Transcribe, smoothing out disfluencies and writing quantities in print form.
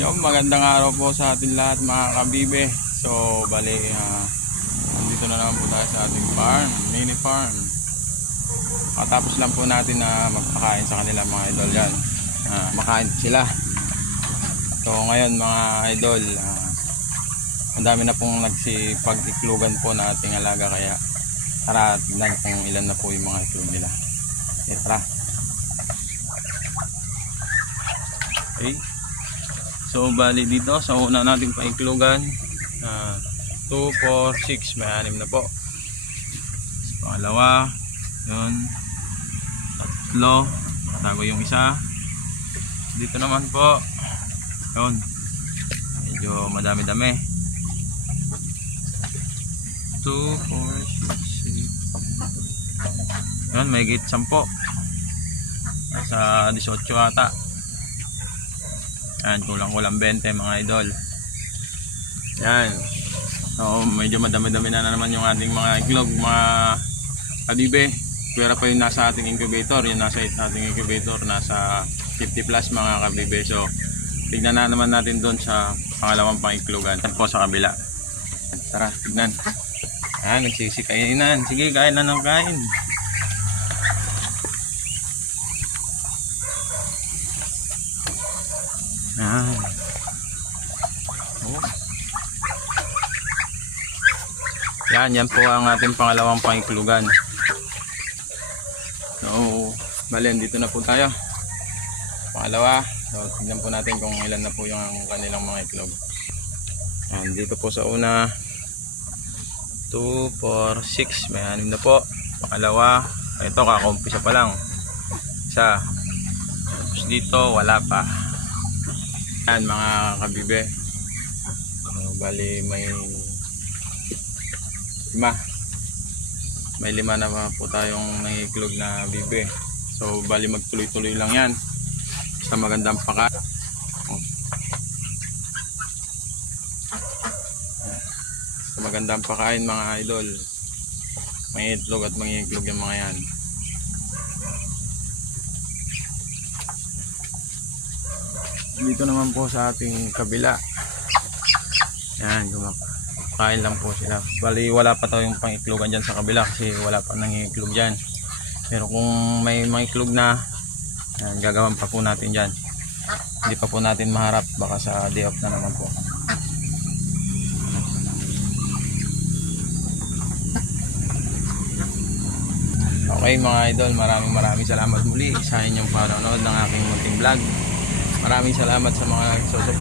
Yung magandang araw po sa ating lahat mga kabibe. So bali nandito na naman po tayo sa ating farm, mini farm. Katapos lang po natin na magpakain sa kanila mga idol yan. Makain sila. So ngayon mga idol, ang dami na pong nagsipag-iklugan po na ating alaga, kaya tara tignan kung ilan na po yung mga itlog nila. Okay, tara. Okay. So bali dito sa una nating paiklugan, 2, 4, 6, may 6 na po. So, pangalawa, yun, tatlo, tago yung isa. Dito naman po, yun, medyo madami-dami. 2, 4, 6, 7, yun, may git 10. Nasa 18 ata. Yan, kulang-kulang 20 mga idol. Yan. So, medyo madami-dami na naman yung ating mga iklog, mga kadibe. Pwera pa yung nasa ating incubator. Yung nasa ating incubator, nasa 50 plus mga kadibe. So, tignan na naman natin doon sa pangalawang pang-iklogan. Yan po sa kabila. Tara, tignan. Yan, nagsisikainan. Sige, kain na ng kain. Oh. Yan po ang ating pangalawang pangiklugan. So, bali dito na po tayo. Pangalawa. So, tignan po natin kung ilan na po yung kanilang mga iklog. Yan, dito po sa una, 2, 4, 6, may 6 na po. Pangalawa, ito kaka-umpisa pa lang. Isa. Tapos dito, wala pa. Yan mga kabibe. So, bali may 5 na po tayong nangiklog na bibe. So bali magtuloy-tuloy lang yan basta magandang pakain. Basta magandang pakain mga idol, mangitlog at mangiklog yung mga yan. Dito naman po sa ating kabila, yan, kumakain lang po sila. Bali wala pa tayong pang-iklogan dyan sa kabila kasi wala pa nangiklog dyan. Pero kung may mangiklog na, yan, gagawan pa po natin dyan. Hindi pa po natin maharap, baka sa day off na naman po. Okay mga idol, maraming salamat muli sa inyong panonood ng aking munting vlog. Maraming salamat sa mga nagsusuporta.